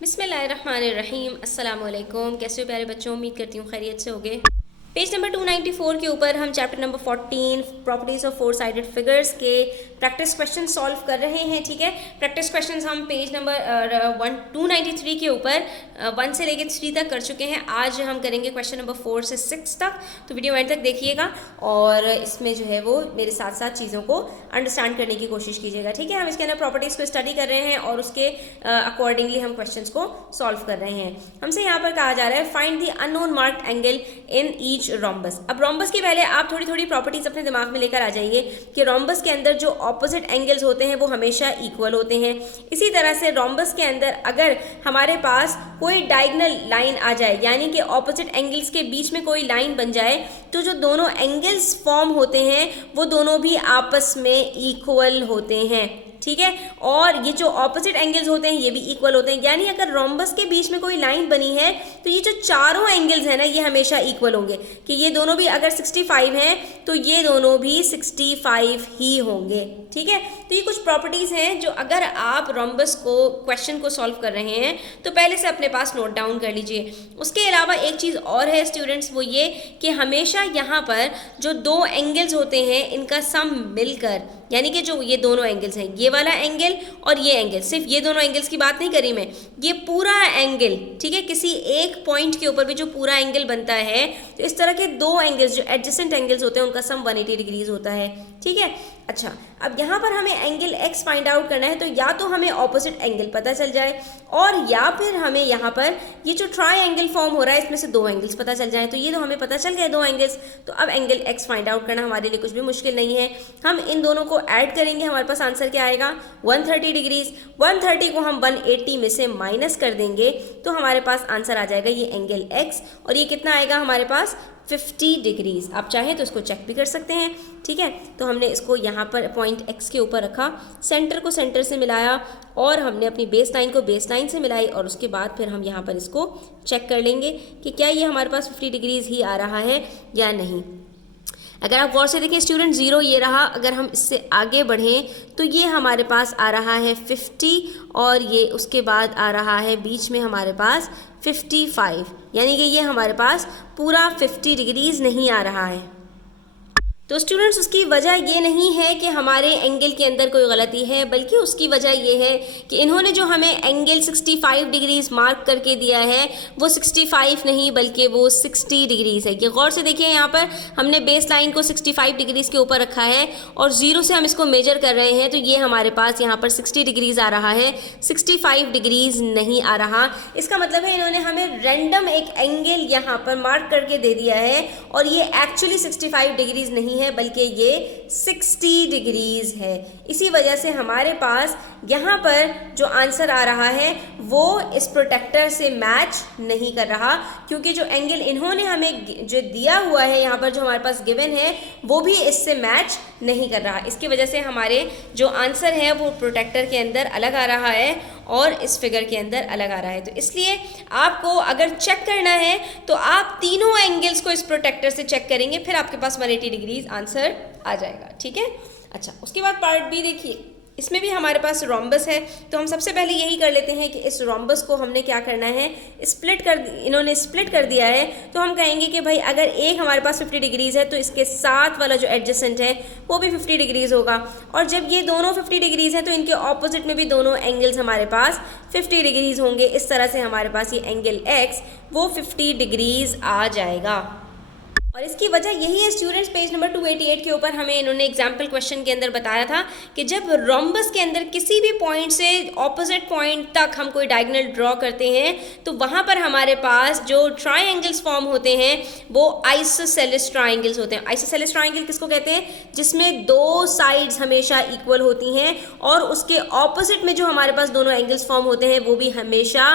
बिस्मिल्लाहिर्रहमानिर्रहीम। अस्सलाम वालेकुम। कैसे हो प्यारे बच्चों, उम्मीद करती हूँ खैरियत से होगे। पेज नंबर 294 के ऊपर हम chapter number 14 properties of four sided figures के प्रैक्टिस क्वेश्चन सॉल्व कर रहे हैं। ठीक है, प्रैक्टिस क्वेश्चंस हम पेज नंबर 293 के ऊपर 1 से लेकर 3 तक कर चुके हैं। आज हम करेंगे क्वेश्चन नंबर 4 से 6 तक, तो वीडियो एंड तक देखिएगा और इसमें जो है वो मेरे साथ साथ चीज़ों को अंडरस्टैंड करने की कोशिश कीजिएगा। ठीक है, हम इसके अंदर प्रॉपर्टीज़ को स्टडी कर रहे हैं और उसके अकॉर्डिंगली हम क्वेश्चंस को सॉल्व कर रहे हैं। हमसे यहाँ पर कहा जा रहा है find the unknown marked angle in each rhombus. अब रोम्बस के पहले आप थोड़ी थोड़ी प्रॉपर्टीज अपने दिमाग में लेकर आ जाइए कि रोम्बस के अंदर जो ऑपोजिट एंगल्स होते हैं वो हमेशा इक्वल होते हैं। इसी तरह से रोम्बस के अंदर अगर हमारे पास कोई डायगोनल लाइन आ जाए, यानी कि ऑपोजिट एंगल्स के बीच में कोई लाइन बन जाए, तो जो दोनों एंगल्स फॉर्म होते हैं वो दोनों भी आपस में इक्वल होते हैं। ठीक है, और ये जो ऑपोजिट एंगल्स होते हैं ये भी इक्वल होते हैं। यानी अगर रोम्बस के बीच में कोई लाइन बनी है तो ये जो चारों एंगल्स हैं ना ये हमेशा इक्वल होंगे, कि ये दोनों भी अगर 65 हैं तो ये दोनों भी 65 ही होंगे। ठीक है, तो ये कुछ प्रॉपर्टीज हैं जो अगर आप रोम्बस को क्वेश्चन को सॉल्व कर रहे हैं तो पहले से अपने पास नोट डाउन कर लीजिए। उसके अलावा एक चीज़ और है स्टूडेंट्स, वो ये कि हमेशा यहाँ पर जो दो एंगल्स होते हैं इनका सम मिलकर, यानी कि जो ये दोनों एंगल्स हैं, ये वाला एंगल और ये एंगल, सिर्फ ये दोनों एंगल्स की बात नहीं करी मैं, ये पूरा एंगल, ठीक है, किसी एक पॉइंट के ऊपर भी जो पूरा एंगल बनता है, तो इस तरह के दो एंगल्स जो एडजेसेंट एंगल्स होते हैं उनका सम 180 डिग्रीज होता है। ठीक है, अच्छा, अब यहाँ पर हमें एंगल x फाइंड आउट करना है, तो या तो हमें ऑपोजिट एंगल पता चल जाए और या फिर हमें यहाँ पर ये जो ट्रायंगल फॉर्म हो रहा है इसमें से दो एंगल्स पता चल जाए। तो ये तो हमें पता चल गए दो एंगल्स, तो अब एंगल x फाइंड आउट करना हमारे लिए कुछ भी मुश्किल नहीं है। हम इन दोनों को ऐड करेंगे, हमारे पास आंसर क्या आएगा 130 डिग्रीज। 130 को हम 180 में से माइनस कर देंगे तो हमारे पास आंसर आ जाएगा ये एंगल x, और ये कितना आएगा हमारे पास 50 डिग्रीज। आप चाहें तो इसको चेक भी कर सकते हैं। ठीक है, तो हमने इसको यहाँ पर पॉइंट x के ऊपर रखा, सेंटर को सेंटर से मिलाया और हमने अपनी बेस लाइन को बेस लाइन से मिलाई, और उसके बाद फिर हम यहाँ पर इसको चेक कर लेंगे कि क्या ये हमारे पास 50 डिग्रीज ही आ रहा है या नहीं। अगर आप गौर से देखें स्टूडेंट, 0 ये रहा, अगर हम इससे आगे बढ़ें तो ये हमारे पास आ रहा है 50 और ये उसके बाद आ रहा है बीच में हमारे पास 55, यानी कि ये हमारे पास पूरा 50 डिग्रीज नहीं आ रहा है। तो स्टूडेंट्स उसकी वजह ये नहीं है कि हमारे एंगल के अंदर कोई गलती है, बल्कि उसकी वजह ये है कि इन्होंने जो हमें एंगल 65 डिग्रीज मार्क करके दिया है वो 65 नहीं बल्कि वो 60 डिग्रीज है। ये गौर से देखिए, यहाँ पर हमने बेस लाइन को 65 डिग्रीज के ऊपर रखा है और 0 से हम इसको मेजर कर रहे हैं, तो ये हमारे पास यहाँ पर 60 डिग्रीज आ रहा है, 65 डिग्रीज नहीं आ रहा। इसका मतलब है इन्होंने हमें रैंडम एक एंगल यहाँ पर मार्क करके दे दिया है और ये एक्चुअली 65 डिग्रीज नहीं है बल्कि ये 60 डिग्रीज है। इसी वजह से हमारे पास यहाँ पर जो आंसर आ रहा है वो इस प्रोटेक्टर से मैच नहीं कर रहा, क्योंकि जो एंगल इन्होंने हमें जो दिया हुआ है यहाँ पर जो हमारे पास गिवन है वो भी इससे मैच नहीं कर रहा। इसकी वजह से हमारे जो आंसर है वो प्रोटेक्टर के अंदर अलग आ रहा है और इस फिगर के अंदर अलग आ रहा है। तो इसलिए आपको अगर चेक करना है तो आप तीनों एंगल्स को इस प्रोटेक्टर से चेक करेंगे, फिर आपके पास 180 डिग्रीज आंसर आ जाएगा। ठीक है, अच्छा, उसके बाद पार्ट बी देखिए, इसमें भी हमारे पास रोम्बस है। तो हम सबसे पहले यही कर लेते हैं कि इस रोम्बस को हमने क्या करना है, इन्होंने स्प्लिट कर दिया है। तो हम कहेंगे कि भाई अगर एक हमारे पास 50 डिग्रीज है तो इसके साथ वाला जो एडजेसेंट है वो भी 50 डिग्रीज होगा, और जब ये दोनों 50 डिग्रीज है तो इनके ऑपोजिट में भी दोनों एंगल्स हमारे पास 50 डिग्रीज होंगे। इस तरह से हमारे पास ये एंगल x वो 50 डिग्रीज आ जाएगा। और इसकी वजह यही है स्टूडेंट्स, पेज नंबर 288 के ऊपर हमें इन्होंने एग्जाम्पल क्वेश्चन के अंदर बताया था कि जब रोम्बस के अंदर किसी भी पॉइंट से ऑपोजिट पॉइंट तक हम कोई डायगोनल ड्रॉ करते हैं तो वहाँ पर हमारे पास जो ट्रायंगल्स फॉर्म होते हैं वो आइसोसेलेस ट्रायंगल्स होते हैं। आइसोसेलेस ट्रायंगल किसको कहते हैं, जिसमें दो साइड्स हमेशा इक्वल होती हैं और उसके ऑपोजिट में जो हमारे पास दोनों एंगल्स फॉर्म होते हैं वो भी हमेशा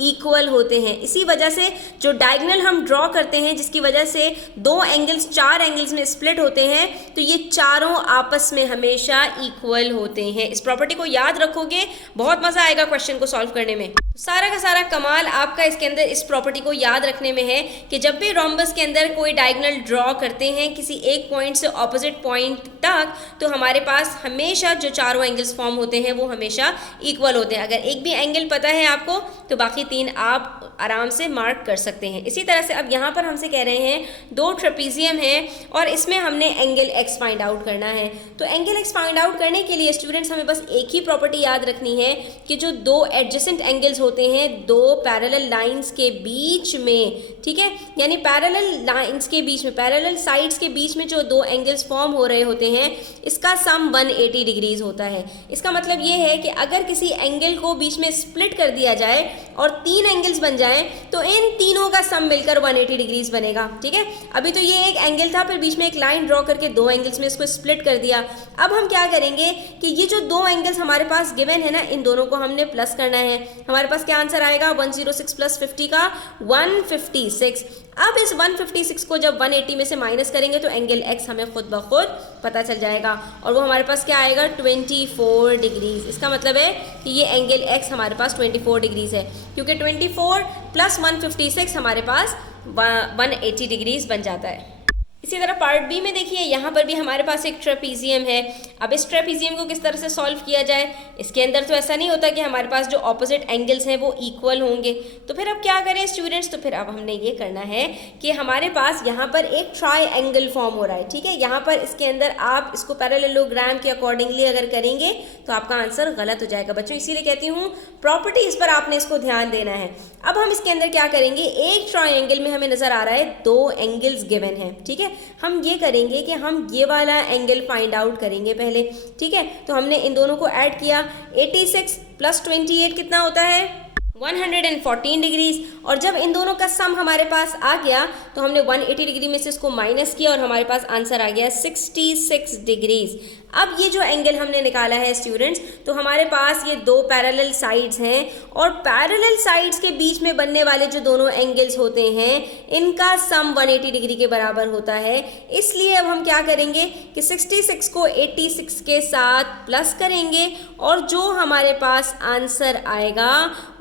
इक्वल होते हैं। इसी वजह से जो डायगोनल हम ड्रॉ करते हैं जिसकी वजह से दो एंगल्स 4 एंगल्स में स्प्लिट होते हैं, तो ये चारों आपस में हमेशा इक्वल होते हैं। इस प्रॉपर्टी को याद रखोगे, बहुत मजा आएगा क्वेश्चन को सॉल्व करने में। सारा का सारा कमाल आपका इसके अंदर इस प्रॉपर्टी को याद रखने में है कि जब भी रोम्बस के अंदर कोई डायगोनल ड्रॉ करते हैं किसी एक पॉइंट से ऑपोजिट पॉइंट तक, तो हमारे पास हमेशा जो चारों एंगल्स फॉर्म होते हैं वो हमेशा इक्वल होते हैं। अगर एक भी एंगल पता है आपको तो बाकी तीन आप आराम से मार्क कर सकते हैं। इसी तरह से अब यहाँ पर हमसे कह रहे हैं दो ट्रेपीजियम है और इसमें हमने एंगल एक्स फाइंड आउट करना है। तो एंगल एक्स फाइंड आउट करने के लिए स्टूडेंट्स हमें बस एक ही प्रॉपर्टी याद रखनी है कि जो दो एडजेसेंट एंगल्स होते हैं दो पैरेलल लाइंस के बीच में, ठीक है, यानी पैरेलल लाइंस के बीच में, पैरेलल साइड्स के बीच में जो दो एंगल्स फॉर्म हो रहे होते हैं इसका सम 180 डिग्रीज होता है। इसका मतलब ये है कि अगर किसी एंगल को बीच में स्प्लिट कर दिया जाए और तीन एंगल्स बन जाए तो इन तीनों का सम मिलकर 180 डिग्रीज बनेगा। ठीक है, अभी तो ये एक एंगल था, फिर बीच में एक लाइन ड्रॉ करके दो एंगल्स में इसको स्प्लिट कर दिया। अब हम क्या करेंगे कि ये जो दो एंगल्स हमारे पास गिवन है ना, इन दोनों को हमने प्लस करना है। हमारे पास क्या आंसर आएगा, 106 प्लस 50 का 156। अब इस 156 को जब 180 में से माइनस करेंगे तो एंगल एक्स हमें खुद ब खुद पता चल जाएगा और वो हमारे पास क्या आएगा 24 डिग्रीज। इसका मतलब है कि ये एंगल एक्स हमारे पास 24 डिग्रीज है, क्योंकि 24 प्लस 156 हमारे पास 180 डिग्रीज बन जाता है। इसी तरह पार्ट बी में देखिए, यहाँ पर भी हमारे पास एक ट्रेपीजियम है। अब इस ट्रेपीजियम को किस तरह से सॉल्व किया जाए, इसके अंदर तो ऐसा नहीं होता कि हमारे पास जो ऑपोजिट एंगल्स हैं वो इक्वल होंगे। तो फिर अब क्या करें स्टूडेंट्स, तो फिर अब हमने ये करना है कि हमारे पास यहाँ पर एक ट्राइएंगल फॉर्म हो रहा है। ठीक है, यहाँ पर इसके अंदर आप इसको पैरेललोग्राम के अकॉर्डिंगली अगर करेंगे तो आपका आंसर गलत हो जाएगा बच्चों। इसीलिए कहती हूँ प्रॉपर्टीज पर आपने इसको ध्यान देना है। अब हम इसके अंदर क्या करेंगे, एक ट्राइएंगल में हमें नजर आ रहा है दो एंगल्स गिवन है। ठीक है, हम ये करेंगे कि हम ये वाला एंगल फाइंड आउट करेंगे पहले। ठीक है, तो हमने इन दोनों को ऐड किया, 86 प्लस 28 कितना होता है 114 डिग्रीज। और जब इन दोनों का सम हमारे पास आ गया तो हमने 180 डिग्री में से इसको माइनस किया और हमारे पास आंसर आ गया 66 डिग्रीज। अब ये जो एंगल हमने निकाला है स्टूडेंट्स, तो हमारे पास ये दो पैरेलल साइड्स हैं और पैरेलल साइड्स के बीच में बनने वाले जो दोनों एंगल्स होते हैं इनका सम 180 डिग्री के बराबर होता है। इसलिए अब हम क्या करेंगे कि 66 को 86 के साथ प्लस करेंगे और जो हमारे पास आंसर आएगा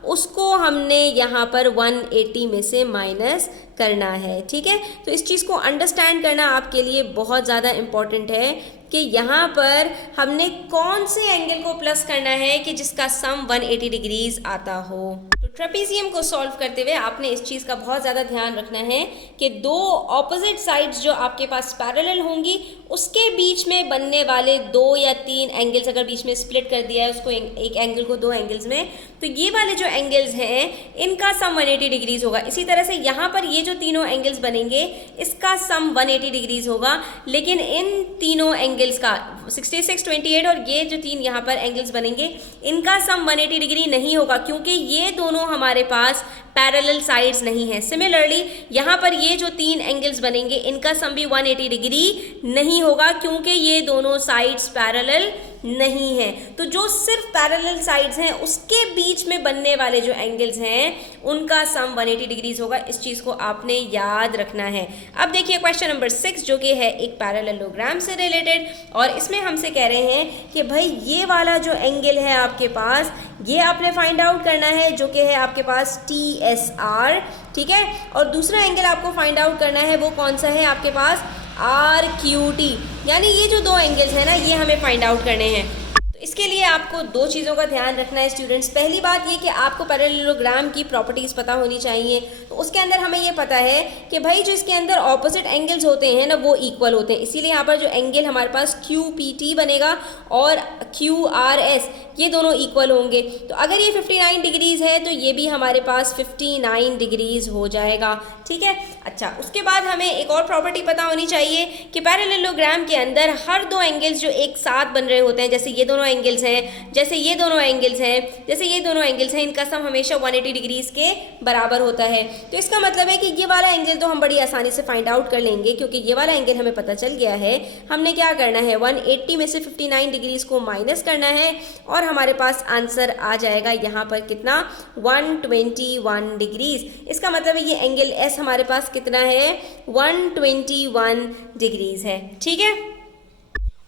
उसको हमने यहाँ पर 180 में से माइनस करना है। ठीक है, तो इस चीज़ को अंडरस्टैंड करना आपके लिए बहुत ज़्यादा इम्पॉर्टेंट है कि यहाँ पर हमने कौन से एंगल को प्लस करना है कि जिसका सम 180 डिग्रीज आता हो। तो ट्रेपीजियम को सॉल्व करते हुए आपने इस चीज़ का बहुत ज़्यादा ध्यान रखना है कि दो ऑपोजिट साइड्स जो आपके पास पैरेलल होंगी उसके बीच में बनने वाले दो या तीन एंगल्स, अगर बीच में स्प्लिट कर दिया है उसको एक एंगल को दो एंगल्स में, तो ये वाले जो एंगल्स हैं इनका सम 180 डिग्रीज होगा। इसी तरह से यहाँ पर ये जो तीनों एंगल्स बनेंगे इसका सम 180 डिग्रीज होगा, लेकिन इन तीनों एंगल्स का 66, 28 और ये जो तीन यहाँ पर एंगल्स बनेंगे इनका सम 180 डिग्री नहीं होगा, क्योंकि ये दोनों हमारे पास पैरेलल साइड्स नहीं है। सिमिलरली यहाँ पर ये जो तीन एंगल्स बनेंगे इनका सम भी 180 डिग्री नहीं होगा, क्योंकि ये दोनों साइड्स पैरेलल नहीं है। तो जो सिर्फ पैरेलल साइड्स हैं उसके बीच में बनने वाले जो एंगल्स हैं उनका सम 180 डिग्रीज होगा। इस चीज़ को आपने याद रखना है। अब देखिए क्वेश्चन नंबर 6 जो कि है एक पैरेललोग्राम से रिलेटेड, और इसमें हमसे कह रहे हैं कि भाई ये वाला जो एंगल है आपके पास ये आपने फाइंड आउट करना है जो कि है आपके पास TSR। ठीक है, और दूसरा एंगल आपको फाइंड आउट करना है वो कौन सा है आपके पास RQT, यानी ये जो दो एंगल्स हैं ना ये हमें फाइंड आउट करने हैं। तो इसके लिए आपको दो चीज़ों का ध्यान रखना है स्टूडेंट्स। पहली बात ये कि आपको पैरेललोग्राम की प्रॉपर्टीज़ पता होनी चाहिए। तो उसके अंदर हमें ये पता है कि भाई जो इसके अंदर ऑपोजिट एंगल्स होते हैं ना वो इक्वल होते हैं, इसीलिए यहाँ पर जो एंगल हमारे पास QPT बनेगा और QRS ये दोनों इक्वल होंगे। तो अगर ये 59 डिग्रीज है तो ये भी हमारे पास 59 डिग्रीज हो जाएगा। ठीक है, अच्छा उसके बाद हमें एक और प्रॉपर्टी पता होनी चाहिए कि पैरेललोग्राम के अंदर हर दो एंगल्स जो एक साथ बन रहे होते हैं, जैसे ये दोनों एंगल्स हैं, जैसे ये दोनों एंगल्स हैं, जैसे ये दोनों एंगल्स हैं, इनका सम हमेशा 180 डिग्रीज के बराबर होता है। तो इसका मतलब है कि ये वाला एंगल तो हम बड़ी आसानी से फाइंड आउट कर लेंगे, क्योंकि ये वाला एंगल हमें पता चल गया है। हमने क्या करना है 180 में से 59 डिग्रीज को माइनस करना है और हमारे पास आंसर आ जाएगा यहाँ पर कितना 121 डिग्रीज। इसका मतलब है ये एंगल S हमारे पास कितना है 121 डिग्रीज है। ठीक है,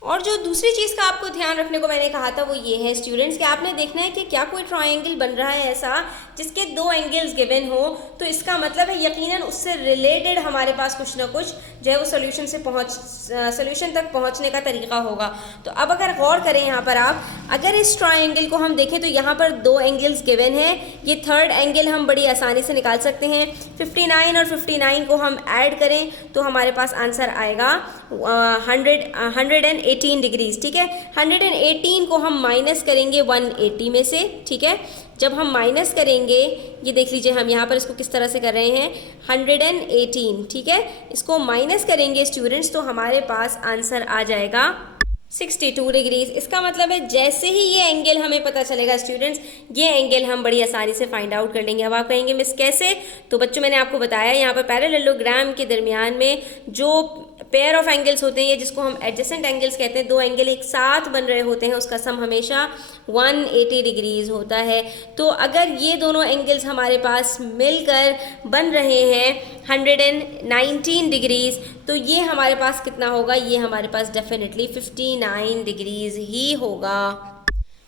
और जो दूसरी चीज़ का आपको ध्यान रखने को मैंने कहा था वो ये है स्टूडेंट्स कि आपने देखना है कि क्या कोई ट्रायंगल बन रहा है ऐसा जिसके दो एंगल्स गिवन हो, तो इसका मतलब है यकीनन उससे रिलेटेड हमारे पास कुछ ना कुछ जो है वो सोल्यूशन तक पहुंचने का तरीका होगा। तो अब अगर गौर करें यहाँ पर आप, अगर इस ट्रायंगल को हम देखें तो यहाँ पर दो एंगल्स गिवन है, ये थर्ड एंगल हम बड़ी आसानी से निकाल सकते हैं। 59 और 59 को हम ऐड करें तो हमारे पास आंसर आएगा 118 डिग्रीज, ठीक है। 118 को हम माइनस करेंगे 180 में से, ठीक है। जब हम माइनस करेंगे, ये देख लीजिए हम यहाँ पर इसको किस तरह से कर रहे हैं, 118, ठीक है। इसको माइनस करेंगे स्टूडेंट्स तो हमारे पास आंसर आ जाएगा 62 डिग्रीज। इसका मतलब है जैसे ही ये एंगल हमें पता चलेगा स्टूडेंट्स, ये एंगल हम बड़ी आसानी से फाइंड आउट कर लेंगे। अब आप कहेंगे मिस कैसे? तो बच्चों मैंने आपको बताया यहाँ पर पैरेललोग्राम के दरमियान में जो पेयर ऑफ एंगल्स होते हैं जिसको हम एडजेसेंट एंगल्स कहते हैं, दो एंगल एक साथ बन रहे होते हैं, उसका सम हमेशा 180 डिग्रीज होता है। तो अगर ये दोनों एंगल्स हमारे पास मिलकर बन रहे हैं 119 डिग्रीज, तो ये हमारे पास कितना होगा, ये हमारे पास डेफिनेटली 59 डिग्रीज ही होगा।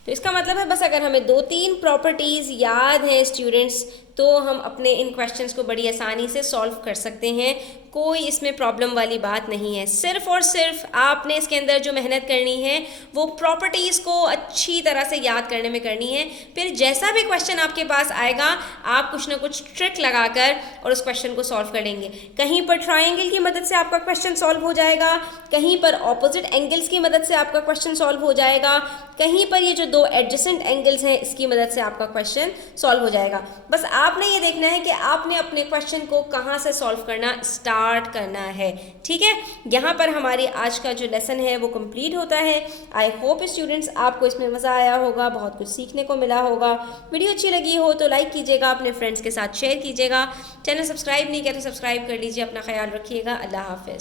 तो इसका मतलब है बस अगर हमें 2-3 प्रॉपर्टीज़ याद हैं स्टूडेंट्स, तो हम अपने इन क्वेश्चंस को बड़ी आसानी से सॉल्व कर सकते हैं। कोई इसमें प्रॉब्लम वाली बात नहीं है। सिर्फ और सिर्फ आपने इसके अंदर जो मेहनत करनी है वो प्रॉपर्टीज़ को अच्छी तरह से याद करने में करनी है। फिर जैसा भी क्वेश्चन आपके पास आएगा, आप कुछ ना कुछ ट्रिक लगाकर और उस क्वेश्चन को सॉल्व कर लेंगे। कहीं पर ट्राइंगल की मदद से आपका क्वेश्चन सॉल्व हो जाएगा, कहीं पर ऑपोजिट एंगल्स की मदद से आपका क्वेश्चन सॉल्व हो जाएगा, कहीं पर ये जो दो एडजेसेंट एंगल्स हैं इसकी मदद से आपका क्वेश्चन सॉल्व हो जाएगा। बस आपने ये देखना है कि आपने अपने क्वेश्चन को कहाँ से सॉल्व करना स्टार्ट करना है, ठीक है। यहाँ पर हमारी आज का जो लेसन है वो कंप्लीट होता है। आई होप स्टूडेंट्स आपको इसमें मज़ा आया होगा, बहुत कुछ सीखने को मिला होगा। वीडियो अच्छी लगी हो तो लाइक कीजिएगा, अपने फ्रेंड्स के साथ शेयर कीजिएगा। चैनल सब्सक्राइब नहीं किया तो सब्सक्राइब कर लीजिए। अपना ख्याल रखिएगा। अल्लाह हाफिज़।